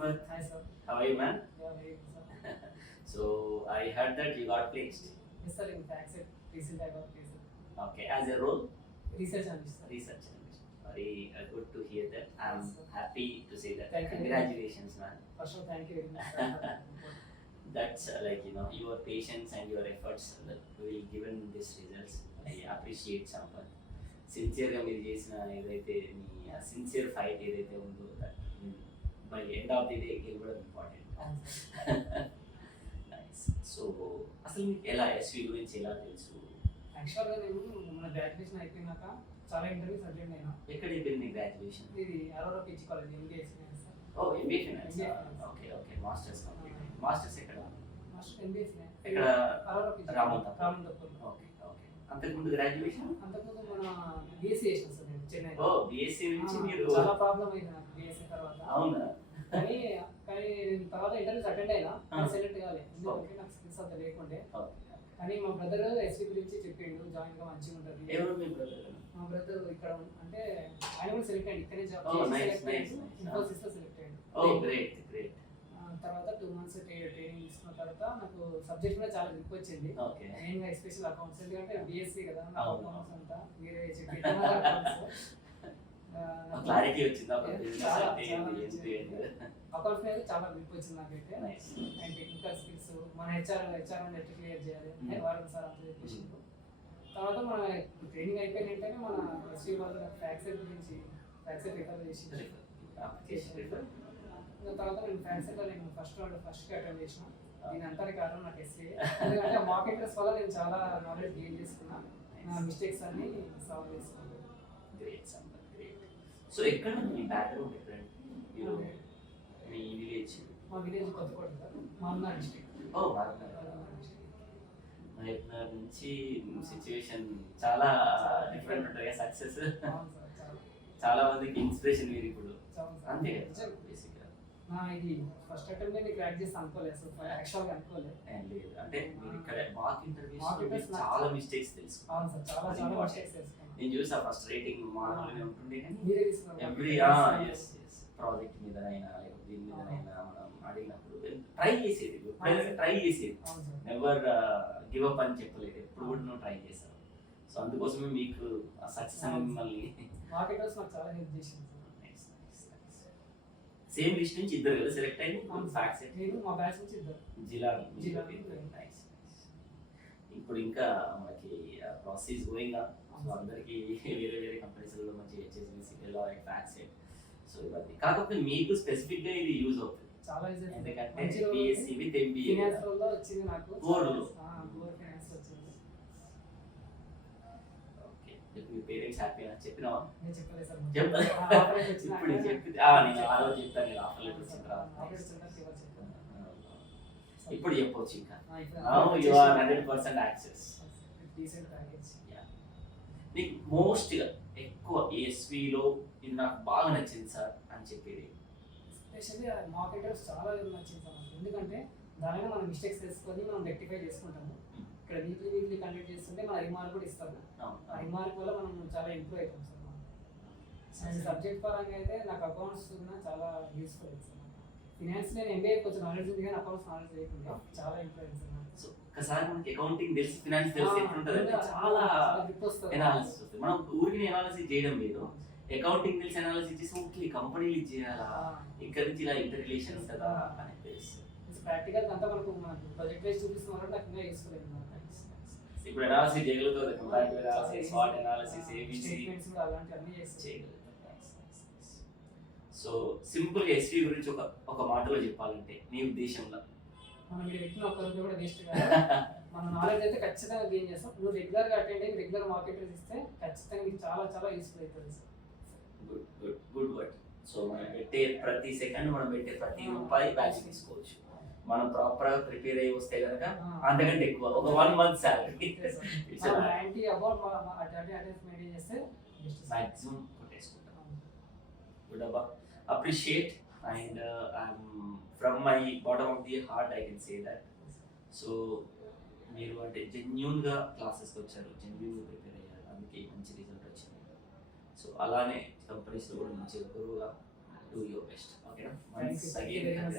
Hi, sir. How are you, man? Yeah, very good, sir. So I heard that you got placed. Yes, sir. In fact, sir, recently I got placed. Okay, as a role, Research analyst, sir. research analyst. Very good to hear that. I'm Yes, sir. happy to say that. Thank you. Congratulations, man. First of all, thank you very much, sir. That's your patience and your efforts that will given these results. I appreciate someone. సిన్సియర్గా మీరు చేసిన ఏదైతే మీ sincere fight ఏదైతే ఉందో that by end of the day గెలవడం important. అవును, sir. Nice. So అసలు మీకు ఎలా ఎస్వి గురించి ఎలా తెలుసు? యాక్చువల్గా నేను మన గ్రాడ్యుయేషన్ అయిపోయినాక చాలా ఇంటర్వ్యూస్ అటెండ్ అయినా. ఎక్కడ అయిపోయింది గ్రాడ్యుయేషన్? ఇది Aurora PG college MBA finance, sir. ఓ MBA finance. MBA finance. Okay okay, masters complete. Masters ఎక్కడ? Master MBA finance. ఎక్కడ? Aurora PG Ramanthapur. Ramanthapur. Okay okay. అంతకుముందు గ్రాడ్యుయేషన్? అంతకుముందు మన బీఎస్సీ చేసిన సార్ నేను చెన్నై. ఓ బీఎస్సీ నుంచి మీరు? చాలా ప్రాబ్లం అయింది నాకు బీఎస్సీ తర్వాత. అవునా? కానీ కానీ నేను తర్వాత ఇంటర్వ్యూస్ అటెండ్ అయినా సెలెక్ట్ కాలేదు. ఎందుకంటే Okay. నాకు స్కిల్స్ అంత లేకుండే. ఓకే. కానీ మా బ్రదర్ ఎస్వి గురించి చెప్పిండు, జాయిన్ గా మంచిగా ఉంటుంది. ఎవరు మీ బ్రదర్? మా బ్రదర్ ఇక్కడ అంటే ఆయన కూడా సెలెక్ట్ అయ్యింది, ఇక్కడే జాబ్ Oh, చేసి nice, సెలెక్ట్ nice, అయ్యిండు, nice. ఇన్ఫోసిస్ లో సెలెక్ట్ అయ్యాడు. ఓ గ్రేట్ గ్రేట్. తర్వాత 2 months ట్రైనింగ్ తీసుకున్న తర్వాత నాకు సబ్జెక్ట్ కూడా చాలా గ్రిప్ వచ్చింది. ఓకే. మెయిన్ గా ఎస్పెషల్ అకౌంట్స్, ఎందుకంటే బీఎస్సీ కదా, అవును. అకౌంట్స్ అంతా వేరే చెప్పి క్లారిటీ వచ్చిందా? చాలా అకౌంట్స్ అకౌంట్స్ మీద చాలా గ్రిప్ వచ్చింది నాకైతే. నైస్. అండ్ టెక్నికల్ స్కిల్స్, మన హెచ్ఆర్ ఎట్లా క్లియర్ చేయాలి వారం సార్ అంతా చెప్పేసిండు. తర్వాత మన ట్రైనింగ్ అయిపోయిన వెంటనే మన ఎస్వి వాళ్ళు ఫ్యాక్సెట్ గురించి ఫ్యాక్సెట్ రిఫర్ చేసి తర్వాత నేను ఫ్యాక్సెట్లో నేను ఫస్ట్ అటెండ్ చేసిన. దీని అంతటి కారణం నాకు ఎస్వి, ఎందుకంటే మాక్ ఇంట్రెస్ట్ వల్ల నేను చాలా నాలెడ్జ్ గెయిన్ చేసుకున్నా, నా మిస్టేక్స్ అన్ని సాల్వ్ చేసుకున్నాను. Great Sampath, great. సో ఎక్కడ మీ బ్యాక్గ్రౌండ్ ఎక్కడండి? మీరు మీ విలేజ్? మా విలేజ్ కొత్తకోట సార్, మామూలు డిస్ట్రిక్ట్. ఓ వారణాసి. మహబూబ్నగర్ నుంచి సిచ్యువేషన్ చాలా డిఫరెంట్ ఉంటుంది. సక్సెస్ అవును సార్, చాలా చాలా మందికి ఇన్స్పిరేషన్ మీరు ఇప్పుడు. చాలా సార్. అంతే కదా నిజం. బేసిక్గా? ఇది ఫస్ట్ అటెంప్ట్ నేను క్రాక్ చేసి అనుకోలేదు అసలు, యాక్చువల్గా అనుకోలేదు. ఏం లేదు అంటే మీరు ఇక్కడ మాక్ ఇంటర్వ్యూస్ Mock interviews చాలా మిస్టేక్స్ తెలుసు. అవును సార్, చాలా అది చాలా important. మిస్టేక్స్ చేసుకున్నాను. నేను చూసా ఫస్ట్ రేటింగ్ మామూలుగానే ఉంటుండే కానీ మీరే తీసుకున్నారు ఎవ్రీ ఎస్ ఎస్ ప్రాజెక్ట్ మీదనైనా లేకపోతే దీని మీదనైనా మనం అడిగినప్పుడు ట్రై చేసేది, ట్రై చేసేది, అవును సార్. నెవర్ గివ్ అప్ అని చెప్పలేదు, ఎప్పుడు కూడా నువ్వు ట్రై చేసావు. సో అందుకోసమే మీకు ఆ సక్సెస్ అనేది మిమ్మల్ని. మార్కెటర్స్ నాకు చాలా హెల్ప్ చేసింది సార్. సేమ్ లిస్ట్ నుంచి ఇద్దరు కదా సెలెక్ట్ అయింది. అవును ఫ్యాక్స్ సార్. నేను మా బ్యాచ్ నుంచి ఇద్దరు. జిల్లా జిల్లా. నైస్. ఇప్పుడు ఇంకా మనకి ప్రాసెస్ గోయింగ్ ఆన్. సో అందరికి వేరే వేరే కంపెనీస్లో మంచి హెచ్ఎస్బిసి, డెలాయిట్, ఫ్యాక్సెట్, సో ఇవన్నీ. కాకపోతే మీకు స్పెసిఫిక్ గా ఇది యూజ్ అవుతుంది చాలా ఈజీ, ఎందుకంటే బిఎస్సి విత్ ఎంబీఏ ఫైనాన్స్ లో వచ్చింది నాకు. Core లో. కోర్ ఫైనాన్స్ వచ్చింది. ఓకే. మీ పేరెంట్స్ హ్యాపీనా? చెప్పినావా? నేను చెప్పలేదు సార్. చెప్పలేదు. ఆఫర్ వచ్చింది ఇప్పుడు నాకు. చెప్పి నేను ఆ రోజు చెప్తాను, నేను ఆఫర్ లెటర్ వచ్చిన తర్వాత. ఆఫర్ వచ్చింది నాకు ఇవ్వాలి చెప్పాను. ఇప్పుడు చెప్పొచ్చు ఇంకా. ఇప్పుడు now you are 100% access. Decent package. నీకు మోస్ట్ ఎక్కువ ఏఎస్విలో ఇది నాకు బాగా నచ్చింది సార్ అని చెప్పేది? ఎస్పెషల్లీ మార్కెటర్స్ చాలా నచ్చింది సార్ నాకు. ఎందుకంటే దానిలో మనం మిస్టేక్స్ తెలుసుకొని మనం రెక్టిఫై చేసుకుంటాము. ఇక్కడ వీక్లీ కండక్ట్ చేస్తుంటే మన రిమార్క్ కూడా ఇస్తారు. ఆ రిమార్క్ వల్ల మనం చాలా ఇంప్రూవ్ అవుతాం సార్. అండ్ సబ్జెక్ట్ పరంగా అయితే నాకు అకౌంట్స్ చాలా యూస్ఫుల్ అయింది సార్. ఫినాన్స్ నేను ఎంబీఏ కొంచెం నాలెడ్జ్ ఉంది కానీ అకౌంట్స్ నాలెడ్జ్ లేకుండా చాలా ఇంప్రూవ్ అయింది సార్. సో ఒకసారి మనకి అకౌంటింగ్ తెలిసి ఫినాన్స్ తెలిసి ఎట్లుంటుంది అంటే చాలా గ్రిప్ వస్తుంది. ఎనాలిసిస్ వస్తుంది. మనం ఊరికి ఎనాలిసిస్ చేయడం లేదు, అకౌంటింగ్ తెలిసి అనాలిసిస్ చేసి ఓకే కంపెనీలు ఇది చేయాలా, ఇక్కడ నుంచి ఇలా ఇంటర్ రిలేషన్ ఉంటుందా అని తెలుస్తుంది. ప్రాక్టికల్ అంతా మనకు ప్రాజెక్ట్ వైజ్ చూపిస్తున్నారు, నాకు ఇంకా యూస్ఫుల్ అయింది. ఇప్పుడు అనాలిసిస్ చేయగలుగుతుంది, కంపారిటివ్ అనాలిసిస్, స్వాట్ అనాలిసిస్, ఏబిసి స్టేట్మెంట్స్ కూడా అలాంటివన్నీ చేయగలుగుతాం. సో సింపుల్ గా ఎస్వి గురించి ఒక మాటలో చెప్పాలంటే నీ ఉద్దేశంలో? మనం మీరు పెట్టిన ఒక్క రూపాయి కూడా వేస్ట్ కాదు. మన నాలెడ్జ్ అయితే ఖచ్చితంగా గెయిన్ చేస్తాం. నువ్వు రెగ్యులర్ గా అటెండ్ అయ్యి రెగ్యులర్ మార్కెటర్స్ ఇస్తే ఖచ్చితంగా నీకు చాలా చాలా యూస్ఫుల్ అవుతుంది sir. Good good good word. So మనం పెట్టే ప్రతి సెకండ్, మనం పెట్టే ప్రతి రూపాయి వాల్యూ తీసుకోవచ్చు. మనం ప్రాపర్ గా ప్రిపేర్ అయ్యి వస్తే కనుక అంతకంటే ఎక్కువ ఒక 1 month salary about attendance maintain చేస్తే మాక్సిమం కొట్టేసుకుంటాం. గుడ్ అబ్బా, appreciate and from my bottom of the heart I can say that. So మీరు అంటే జెన్యూన్ గా క్లాసెస్కి వచ్చారు, జెన్యూన్ గా ప్రిపేర్ అయ్యారు, అందుకే మంచి రిజల్ట్ వచ్చింది. సో అలానే కంపెనీస్లో కూడా మంచి గురువుగా డూ యువర్ బెస్ట్. ఓకేనా? Thank you. Once Thank you again, very much.